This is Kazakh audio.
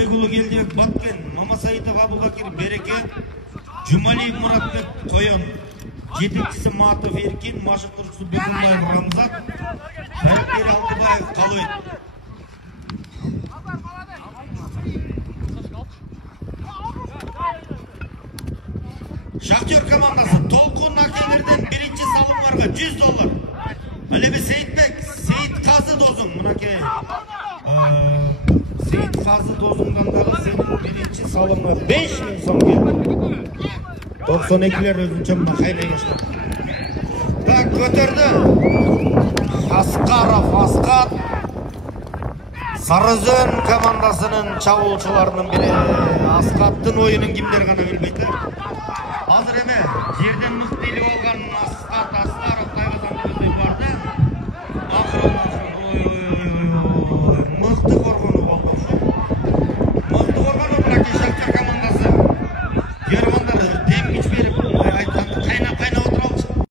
Албекулу Келдебек Баткен, Мамасаитов Абубакир Береке, Жумалиев Муратбек Коен, жетекчisi Матов Эркин, машықтырушысы Бекулаев Рамзат, Шәріпбек Алтыбаев Қалой. Шахтер командасы Толқын Акемерден бірінші салымларға $100. Әлебе Сейітбек, Сейіт Қазы Дозың, мұнаке Сейіт Қазы Дозыңдандағы сенің бірінші салымға 5000 сом келді. 92-лер өзінше мұна қаймай кешті. Так, көтерді. Асқаров Асқат. Сарызөн командасының чабуылшыларының бірі. Асқаттың ойының кімдер ғана білмейді. Hazır eme, yerden mıhtıyla